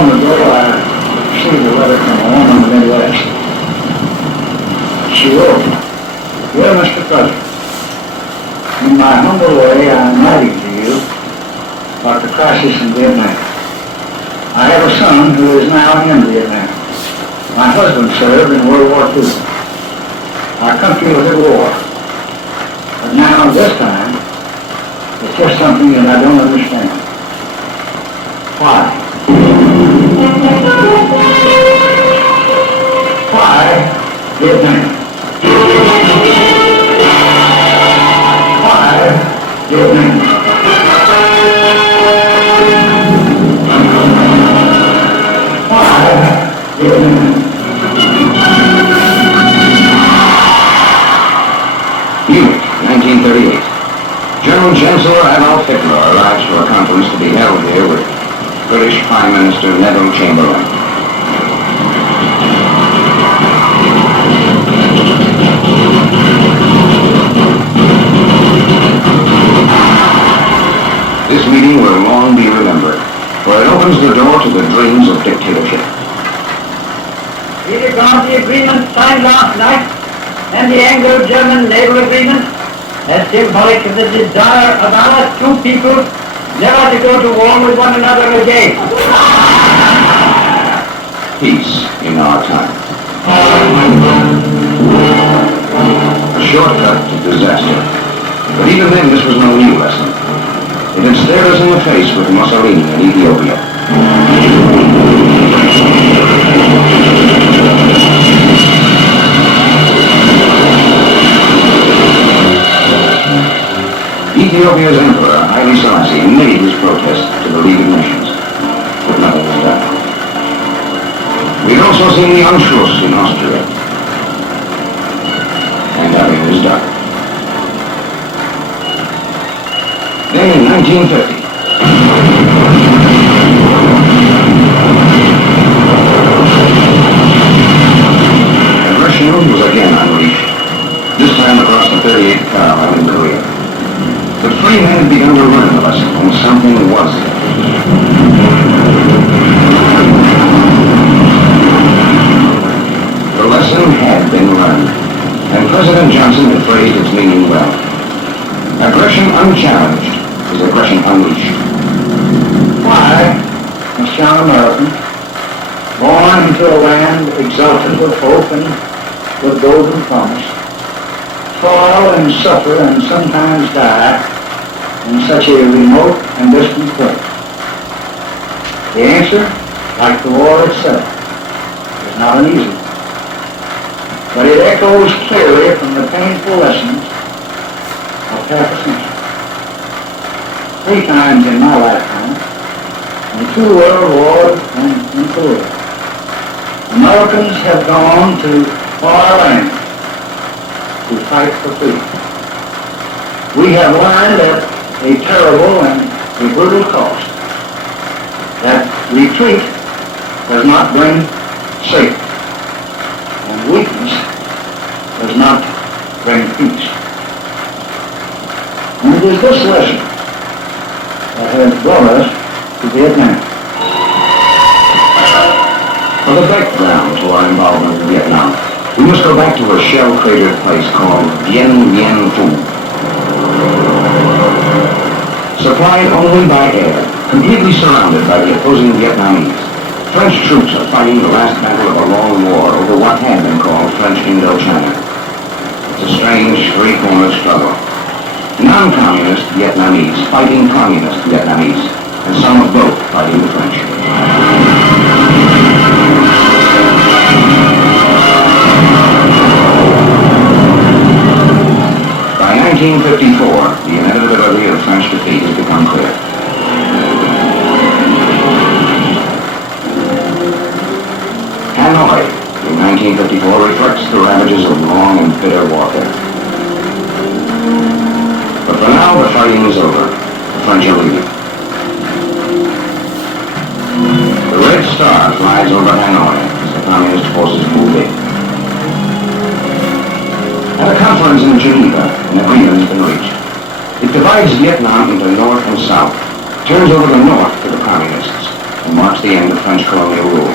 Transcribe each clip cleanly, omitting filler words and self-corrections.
long ago, I received a letter from a woman in the Midwest. She wrote, "Dear Mr. President, in my humble way, I am writing to you about the crisis in Vietnam. I have a son who is now in Vietnam. My husband served in World War II. Our country was at war. But now, this time, it's just something that I don't understand. Why? Why Vietnam? Why Vietnam? Why Vietnam?" Munich, 1938. German Chancellor Adolf Hitler arrives for a conference to be held here with British Prime Minister Neville Chamberlain. This meeting will long be remembered, for it opens the door to the dreams of dictatorship. We regard the agreement signed last night and the Anglo-German naval agreement as symbolic of the desire of our two peoples never to go to war with one another again. Peace in our time. A shortcut to disaster. But even then, this was no new lesson. It had stared us in the face with Mussolini in Ethiopia. Ethiopia's Emperor, Haile Selassie, made his protest to the League of Nations, but nothing was done. We'd also seen the Anschluss in Austria, and nothing was done. Then in 1950, aggression was again unleashed, this time across the 38th parallel in Korea. The free men had begun to learn the lesson, and something was it. The lesson had been learned, and President Johnson had phrased its meaning well. Aggression unchallenged is aggression unleashed. Why must young Americans, born into a land exalted with hope and with golden promise, toil and suffer and sometimes die in such a remote and distant place? The answer, like the war itself, is not an easy one, but it echoes clearly from the painful lessons of half a century. 3 times in my lifetime, in 2 world wars and in Korea, Americans have gone to far lands to fight for freedom. We have learned at a terrible and a brutal cost that retreat does not bring safety, and weakness does not bring peace. And it is this lesson that has brought us to Vietnam. For the background to our involvement in Vietnam, we must go back to a shell-cratered place called Dien Bien Phu. Supplied only by air, completely surrounded by the opposing Vietnamese, French troops are fighting the last battle of a long war over what had been called French Indochina. It's a strange, three-corner struggle. Non-communist Vietnamese fighting communist Vietnamese, and some of both fighting the French. By 1954, the inevitability of French defeat has become clear. Hanoi, in 1954, reflects the ravages of long and bitter warfare. But for now, the fighting is over. The French are leaving. The Red Star flies over Hanoi as the communist forces move in. At a conference in Geneva, an agreement has been reached. It divides Vietnam into North and South, turns over the North to the communists, and marks the end of French colonial rule.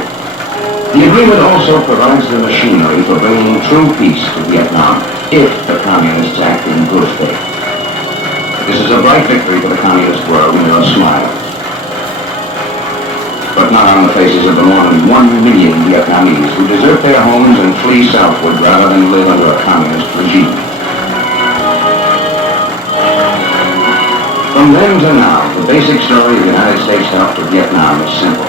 The agreement also provides the machinery for bringing true peace to Vietnam if the communists act in good faith. This is a bright victory for the communist world, and there are smiles. But not on the faces of the more than 1 million Vietnamese who desert their homes and flee southward rather than live under a communist regime. From then to now, the basic story of the United States help to Vietnam is simple.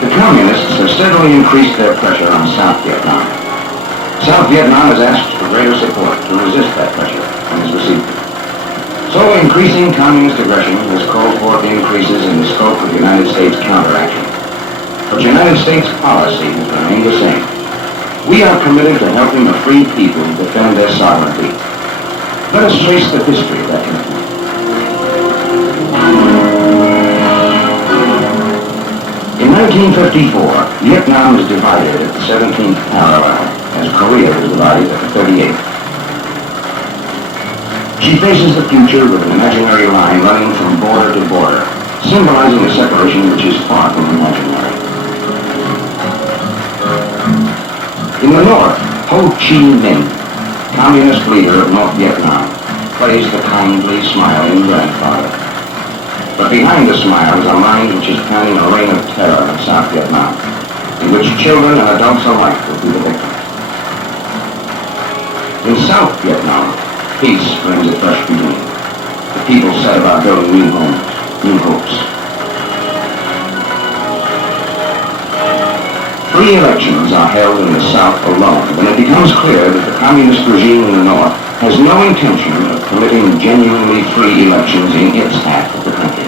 The communists have steadily increased their pressure on South Vietnam. South Vietnam has asked for greater support to resist that pressure and has received it. So increasing communist aggression has called forth increases in the scope of the United States counteraction. But United States policy has remained the same. We are committed to helping the free people defend their sovereignty. Let us trace the history of that commitment. In 1954, Vietnam was divided at the 17th parallel, as Korea was divided at the 38th. She faces the future with an imaginary line running from border to border, symbolizing a separation which is far from imaginary. In the north, Ho Chi Minh, communist leader of North Vietnam, plays the kindly, smiling grandfather. But behind the smile is a mind which is planning a reign of terror in South Vietnam, in which children and adults alike will be the victims. In South Vietnam, peace brings a fresh beginning. The people set about building new homes, new hopes. Free elections are held in the South alone, and it becomes clear that the communist regime in the North has no intention of permitting genuinely free elections in its half of the country.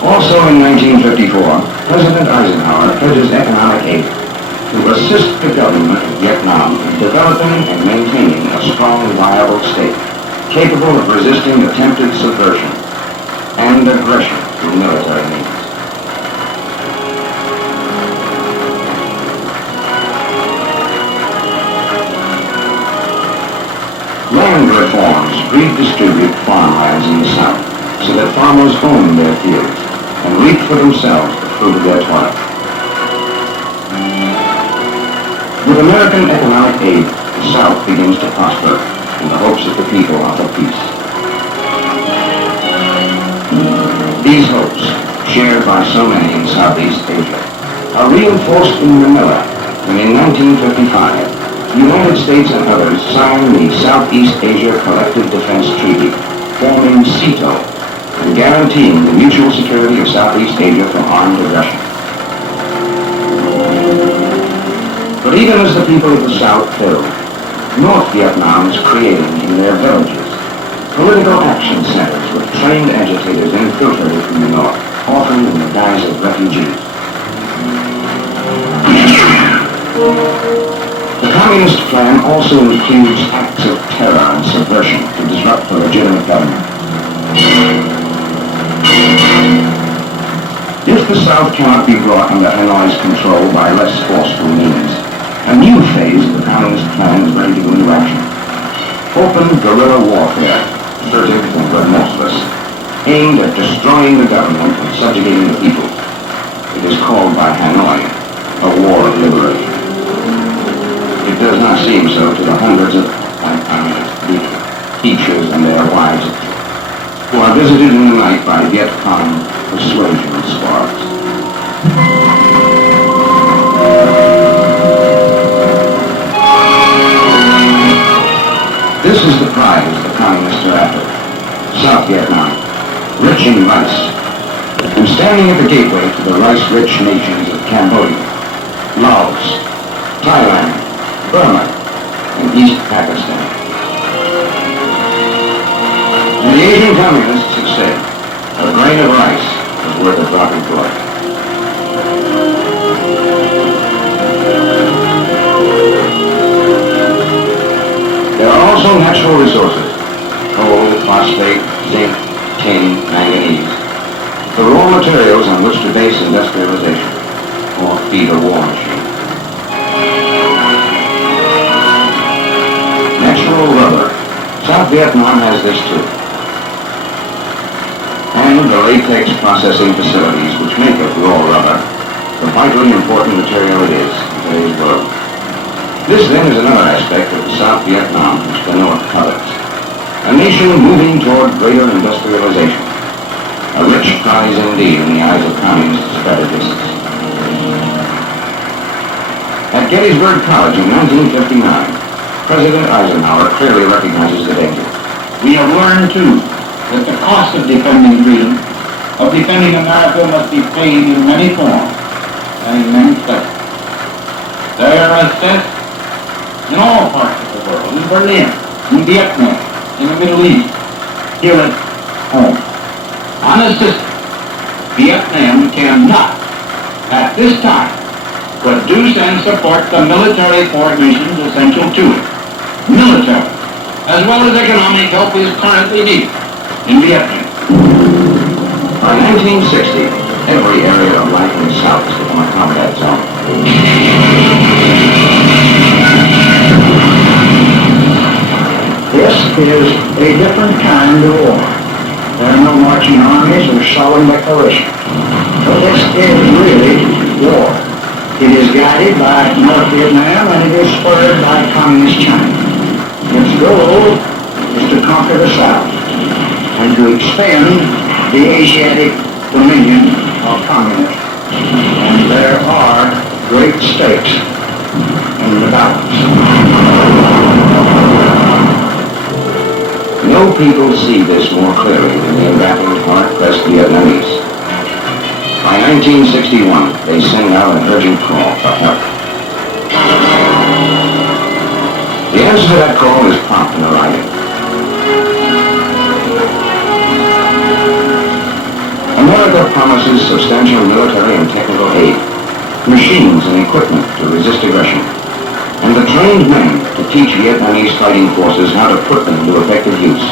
Also in 1954, President Eisenhower pledges economic aid to assist the government of Vietnam in developing and maintaining a strong, viable state, capable of resisting attempted subversion and aggression through military means. Land reforms redistribute farmlands in the South so that farmers own their fields and reap for themselves the fruit of their toil. With American economic aid, the South begins to prosper in the hopes of the people of peace. These hopes, shared by so many in Southeast Asia, are reinforced in Manila when in 1955, the United States and others signed the Southeast Asia Collective Defense Treaty, forming SEATO, and guaranteeing the mutual security of Southeast Asia from armed aggression. But even as the people of the South build, North Vietnam is creating in their villages political action centers with trained agitators infiltrated from the North, often in the guise of refugees. The communist plan also includes acts of terror and subversion to disrupt the legitimate government. If the South cannot be brought under Hanoi's control by less forceful means, a new phase of the communist plan is ready to go into action. Open guerrilla warfare, furtive and remorseless, aimed at destroying the government and subjugating the people. It is called by Hanoi a war of liberation. It does not seem so to the hundreds of teachers and their wives who are visited in the night by Viet Cong persuasion squads. This is the prize the communists are after. South Vietnam, rich in rice, and standing at the gateway to the rice-rich nations of Cambodia, Laos, Thailand, Burma, and East Pakistan. And the Asian communists have said, a grain of rice is worth a drop of blood. There are also natural resources, coal, phosphate, zinc, tin, manganese, the raw materials on which to base industrialization or feed a war machine. South Vietnam has this too. And the latex processing facilities which make of raw rubber the vitally important material it is in today's world. This then is another aspect of the South Vietnam which the North covets. A nation moving toward greater industrialization. A rich prize indeed in the eyes of communist strategists. At Gettysburg College in 1959, President Eisenhower clearly recognizes the danger. We have learned, too, that the cost of defending freedom, of defending America, must be paid in many forms and in many places. They are assessed in all parts of the world, in Berlin, in Vietnam, in the Middle East, here at home. Unassisted, Vietnam cannot, at this time, produce and support the military coordinations essential to it. Military, as well as economic help, is currently needed in Vietnam. By 1960, every area of life in the South has become a combat zone. This is a different kind of war. There are no marching armies or solemn declarations. So this is really war. It is guided by North Vietnam and it is spurred by Communist China. Its goal is to conquer the South and to expand the Asiatic dominion of communism. And there are great stakes in the balance. No people see this more clearly than the embattled, hard-pressed Vietnamese. By 1961, they send out an urgent call for help. The answer to that call is prompt and arriving. America promises substantial military and technical aid, machines and equipment to resist aggression, and the trained men to teach Vietnamese fighting forces how to put them to effective use.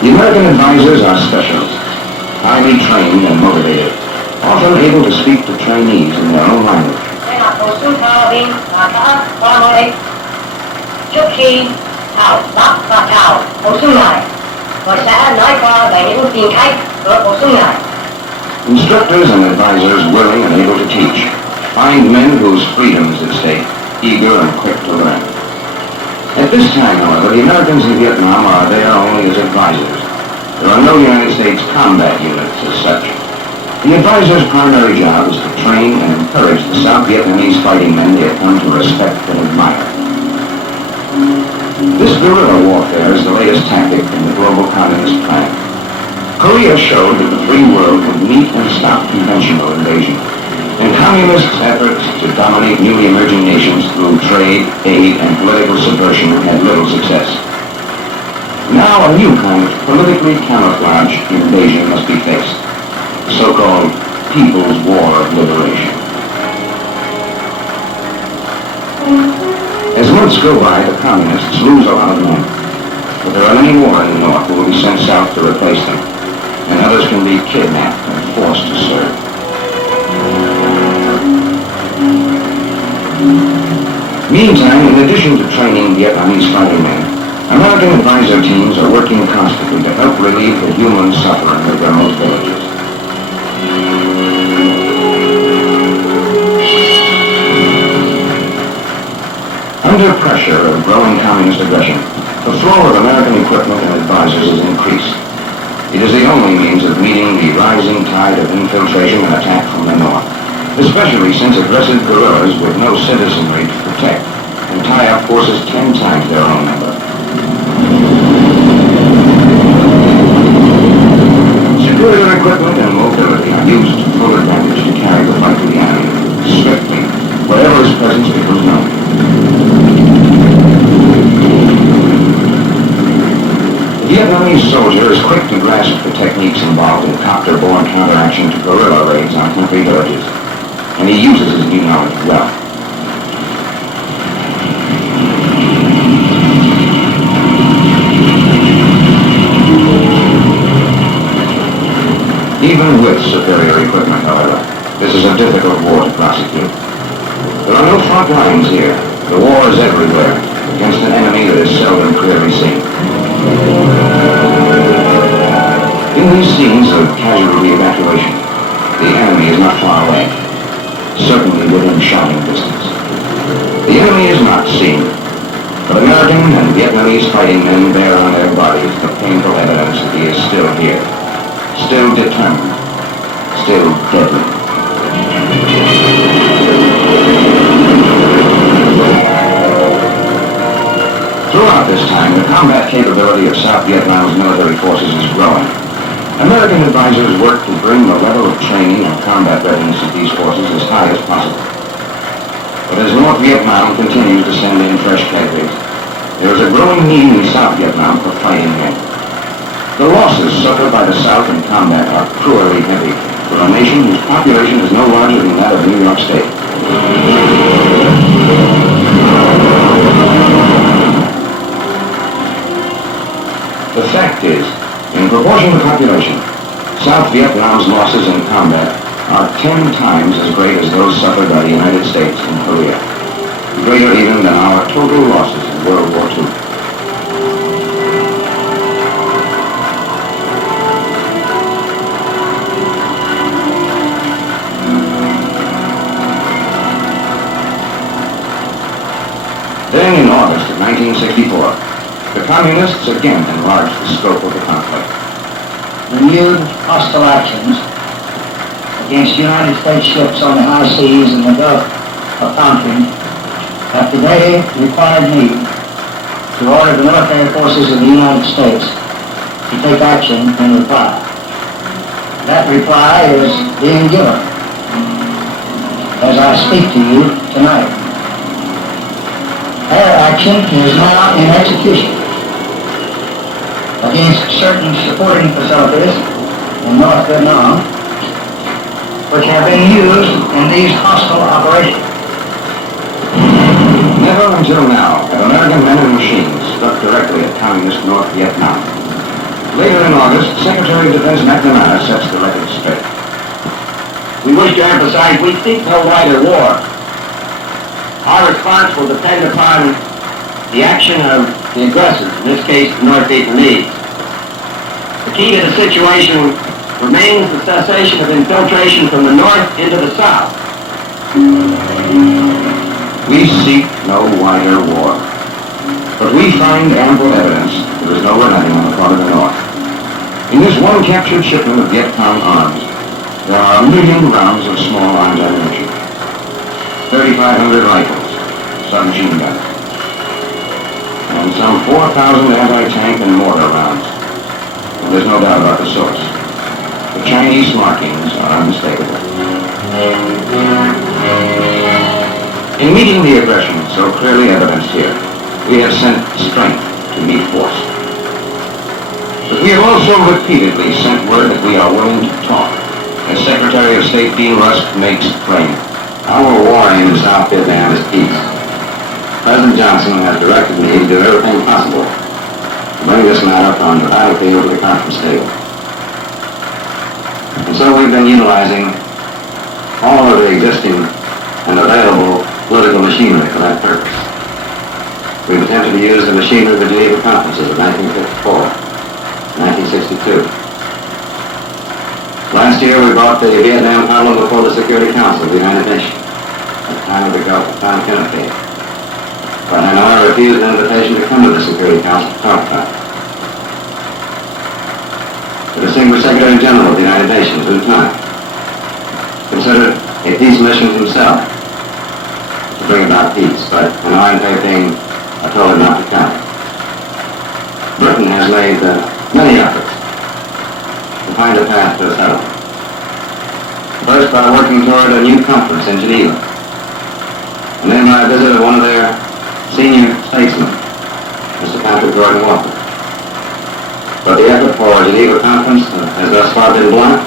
The American advisors are specialists, highly trained and motivated, often able to speak to trainees in their own language. Trước khi Thảo Bắc và Thảo bổ sung lại, tôi sẽ nói qua về những tìm cách của bổ sung lại. Instructors and advisors willing and able to teach. Find men whose freedom is at stake, eager and quick to learn. At this time, however, the Americans in Vietnam are there only as advisors. There are no United States combat units as such. The advisors' primary job is to train and encourage the South Vietnamese fighting men they have come to respect and admire. This guerrilla warfare is the latest tactic in the global communist plan. Korea showed that the free world would meet and stop conventional invasion, and communists' efforts to dominate newly emerging nations through trade, aid, and political subversion had little success. Now a new kind of politically camouflaged invasion must be faced, the so-called People's War of Liberation. As months go by, the communists lose a lot of men, but there are many more in the North who will be sent south to replace them, and others can be kidnapped and forced to serve. Meantime, in addition to training Vietnamese fighting men, American advisor teams are working constantly to help relieve the human suffering of remote villages. Under pressure of growing communist aggression, the flow of American equipment and advisors is increased. It is the only means of meeting the rising tide of infiltration and attack from the North, especially since aggressive guerrillas with no citizenry to protect can tie up forces 10 times their own number. Superior equipment and mobility are used to full advantage to carry the fight to the enemy swiftly, wherever his presence becomes known. The Vietnamese soldier is quick to grasp the techniques involved in copter-borne counteraction to guerrilla raids on country villages, and he uses his new knowledge well. The Even with superior equipment, however, this is a difficult war to prosecute. There are no front lines here. The war is everywhere, against an enemy that is seldom clearly seen. In these scenes of casualty evacuation, the enemy is not far away, certainly within shouting distance. The enemy is not seen, but American and Vietnamese fighting men bear on their bodies the painful evidence that he is still here, still determined, still deadly. Throughout this time, the combat capability of South Vietnam's military forces is growing. American advisors work to bring the level of training and combat readiness of these forces as high as possible. But as North Vietnam continues to send in fresh casualties, there is a growing need in South Vietnam for fighting men. The losses suffered by the South in combat are cruelly heavy for a nation whose population is no larger than that of New York State. The fact is, in proportion to population, South Vietnam's losses in combat are 10 times as great as those suffered by the United States in Korea, greater even than our total losses in World War II. Then in August of 1964, the Communists again enlarged the scope of the conflict. Renewed hostile actions against United States ships on the high seas and the Gulf of Tonkin have today required me to order the military forces of the United States to take action in reply. That reply is being given as I speak to you tonight. Our action is now in execution against certain supporting facilities in North Vietnam which have been used in these hostile operations. Never until now have American men and machines struck directly at Communist North Vietnam. Later in August, Secretary of Defense McNamara sets the record straight. We wish to emphasize we seek no wider war. Our response will depend upon the action of the aggressors, in this case the North Vietnamese. The key to the situation remains the cessation of infiltration from the north into the south. We seek no wider war, but we find ample evidence there is no relenting on the part of the North. In this one captured shipment of Viet Cong arms, there are 1 million rounds of small arms ammunition, 3,500 rifles, submachine guns, and some 4,000 anti-tank and mortar rounds. And there's no doubt about the source. The Chinese markings are unmistakable. In meeting the aggression so clearly evidenced here, we have sent strength to meet force. But we have also repeatedly sent word that we are willing to talk, as Secretary of State Dean Rusk makes plain. Our war aim in South Vietnam is peace. President Johnson has directed me to do everything possible to bring this matter from the battlefield to the conference table. And so we've been utilizing all of the existing and available political machinery for that purpose. We've attempted to use the machinery of the Geneva conferences of 1954, 1962. Last year we brought the Vietnam problem before the Security Council of the United Nations at the time of the Gulf of Tonkin case. But Hanoi refused an invitation to come to the Security Council to talk about it. The Distinguished Secretary General of the United Nations, U Thant, considered a peace mission himself to bring about peace, but Hanoi and Peking told him not to come. Britain has made many efforts to find a path to a settlement. First, by working toward a new conference in Geneva, and then by a visit of one of their senior statesmen, Mr. Patrick Gordon Walker. But the effort for a Geneva conference has thus far been blunt,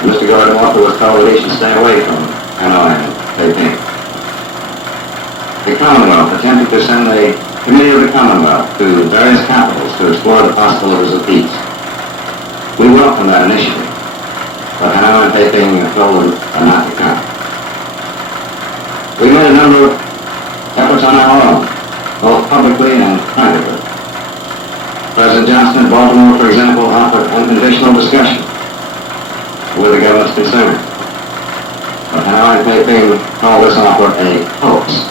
and Mr. Gordon Walker was told that he should stay away from Hanoi and Beijing. The Commonwealth attempted to send a committee of the Commonwealth to various capitals to explore the possibilities of peace. We welcome that initiative, Hanoi and Beijing told them not to come. We made a number of efforts on our own, both publicly and privately. President Johnson in Baltimore, for example, offered unconditional discussion with the governments concerned. But Hanoi and Beijing called this offer a hoax.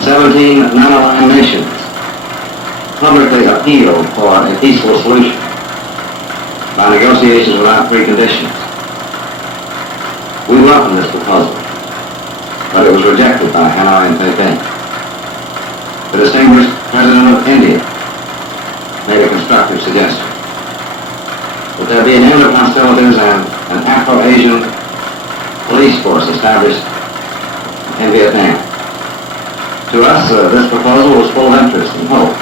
17 non-aligned nations publicly appealed for a peaceful solution by negotiations without preconditions. We welcomed this proposal, but it was rejected by Hanoi and Beijing. The distinguished President of India made a constructive suggestion that there be an end of hostilities and an Afro-Asian police force established in Vietnam. To us, this proposal was full of interest and hope.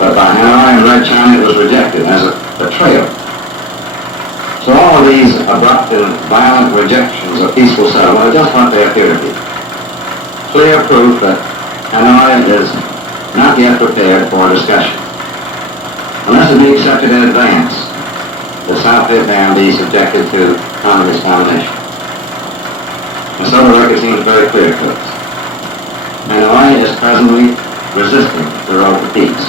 But by Hanoi and Red China, it was rejected as a betrayal. So all of these abrupt and violent rejections of peaceful settlement are just what they appear to be. Clear proof that Hanoi is not yet prepared for discussion. Unless it be accepted in advance, the South Vietnam be subjected to communist domination. And so the record seems very clear to us. Hanoi is presently resisting the road to peace.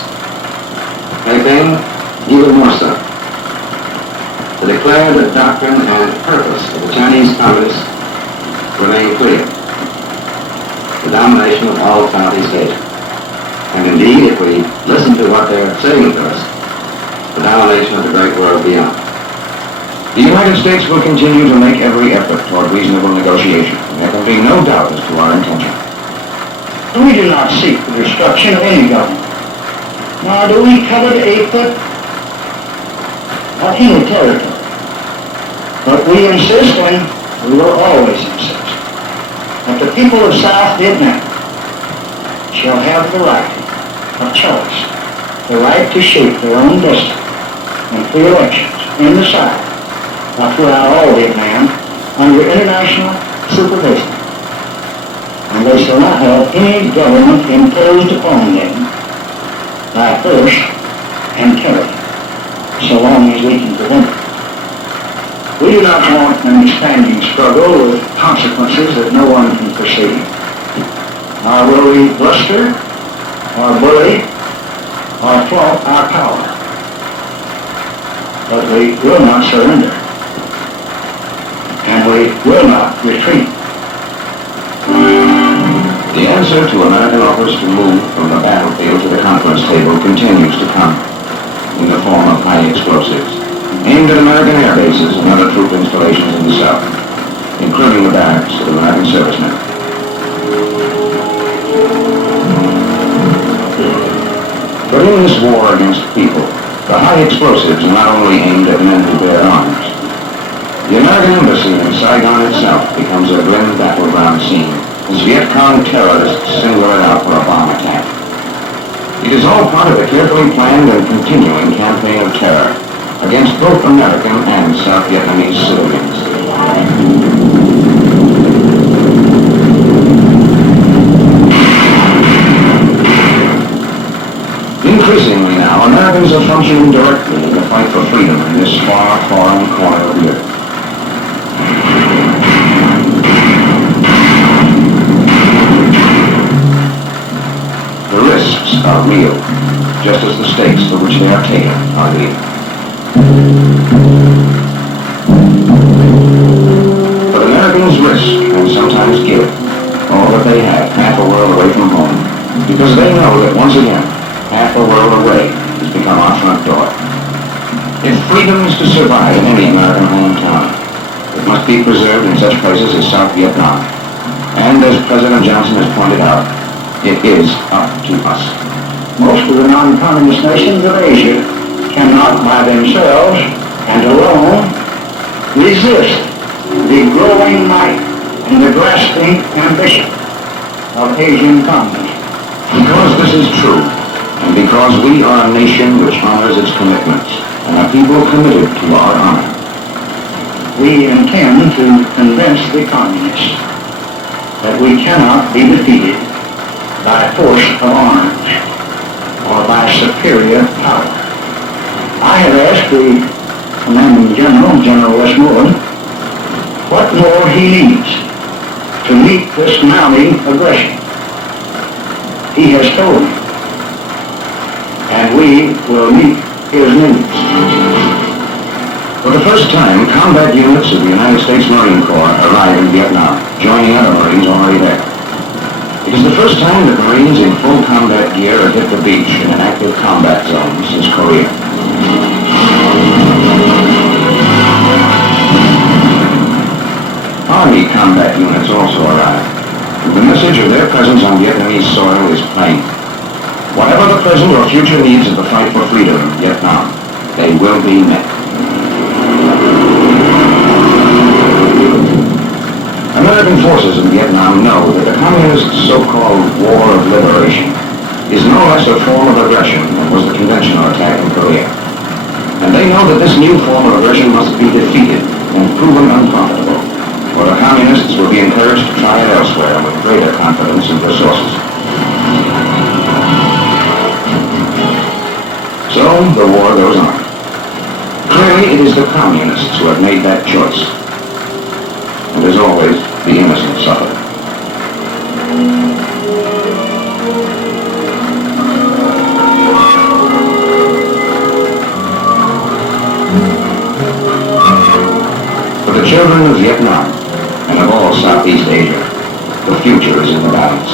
Beijing, even more so. The declared doctrine and purpose of the Chinese Communists remain clear. The domination of all of Southeast Asia. And indeed, if we listen to what they're saying to us, the domination of the great world beyond. The United States will continue to make every effort toward reasonable negotiation, and there can be no doubt as to our intention. We do not seek the destruction of any government, nor do we covet a foot of any territory. But we insist, and we will always insist, that the people of South Vietnam shall have the right of choice, the right to shape their own destiny in free elections in the South or throughout all Vietnam under international supervision. And they shall not have any government imposed upon them by force and terror, so long as we can prevent it. We do not want an expanding struggle with consequences that no one can foresee. Nor will we bluster or bully or flaunt our power. But we will not surrender. And we will not retreat. The answer to American offers to move from the battlefield to the conference table continues to come in the form of high explosives aimed at American air bases and other troop installations in the South, including the barracks of American servicemen. But in this war against people, the high explosives are not only aimed at men who bear arms. The American embassy in Saigon itself becomes a grim battleground scene as Viet Cong terrorists single it out for a bomb attack. It is all part of a carefully planned and continuing campaign of terror against both American and South Vietnamese civilians. Increasingly now, Americans are functioning directly in the fight for freedom in this far, foreign corner of the earth. The risks are real, just as the stakes for which they are taken are real. But Americans risk and sometimes give all that they have, half a world away from home, because they know that once again, half a world away has become our front door. If freedom is to survive in any American hometown, it must be preserved in such places as South Vietnam. And as President Johnson has pointed out, it is up to us. Most of the non-communist nations of Asia cannot by themselves and alone resist the growing might and the grasping ambition of Asian communism. Because this is true, and because we are a nation which honors its commitments, and a people committed to our honor, we intend to convince the communists that we cannot be defeated by force of arms or by superior power. I have asked the commanding commanding general, General Westmoreland, what more he needs to meet this mounting aggression. He has told me, and we will meet his needs. For the first time, combat units of the United States Marine Corps arrive in Vietnam, joining other Marines already there. It is the first time that Marines in full combat gear have hit the beach in an active combat zone since Korea. Army combat units also arrive. The message of their presence on Vietnamese soil is plain. Whatever the present or future needs of the fight for freedom in Vietnam, they will be met. American forces in Vietnam know that the communists' so-called War of Liberation is no less a form of aggression than was the conventional attack in Korea. And they know that this new form of aggression must be defeated and proven unprofitable, or the communists will be encouraged to try it elsewhere with greater confidence and resources. So the war goes on. Clearly, it is the communists who have made that choice. And as always, the innocent suffer. For the children of Vietnam and of all Southeast Asia, the future is in the balance.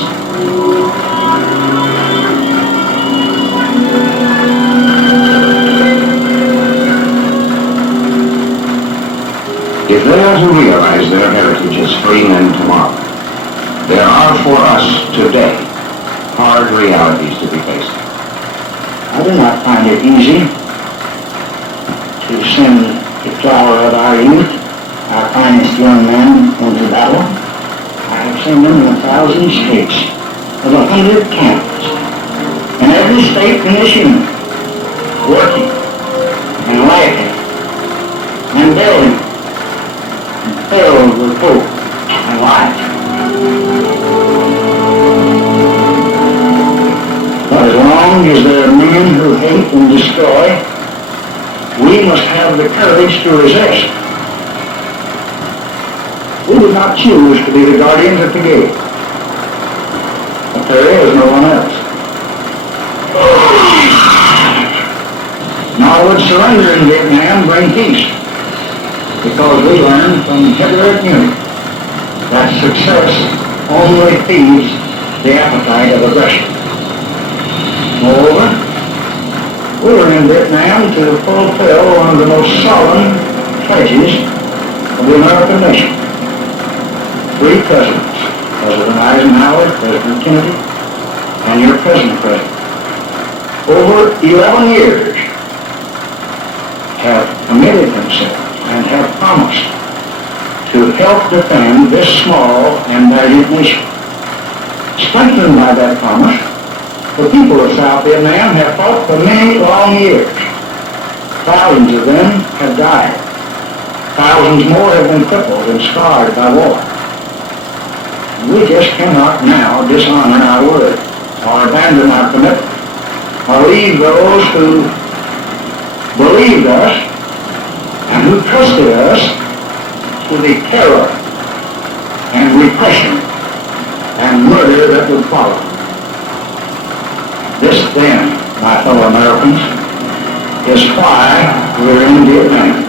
If they are to realize their heritage as free men tomorrow, there are for us today hard realities to be faced. I do not find it easy to send the flower of our youth, our finest young men, into battle. I have seen them in 1,000 states, of 100 camps, in every state in this union, working and laughing and building, filled with hope and life. But as long as there are men who hate and destroy, we must have the courage to resist. We did not choose to be the guardians at the gate, but there is no one else. Nor would surrender in Vietnam bring peace, because we learned from Hitler at Munich that success only feeds the appetite of aggression. Moreover, we were in Vietnam to fulfill one of the most solemn pledges of the American nation. 3 presidents, President Eisenhower, President Kennedy, and your present president, over 11 years have committed themselves and have promised to help defend this small and valiant nation. Strengthened by that promise, the people of South Vietnam have fought for many long years. Thousands of them have died. Thousands more have been crippled and scarred by war. We just cannot now dishonor our word, or abandon our commitment, or leave those who believed us and who trusted us to the terror and repression and murder that would follow. This then, my fellow Americans, is why we're in Vietnam.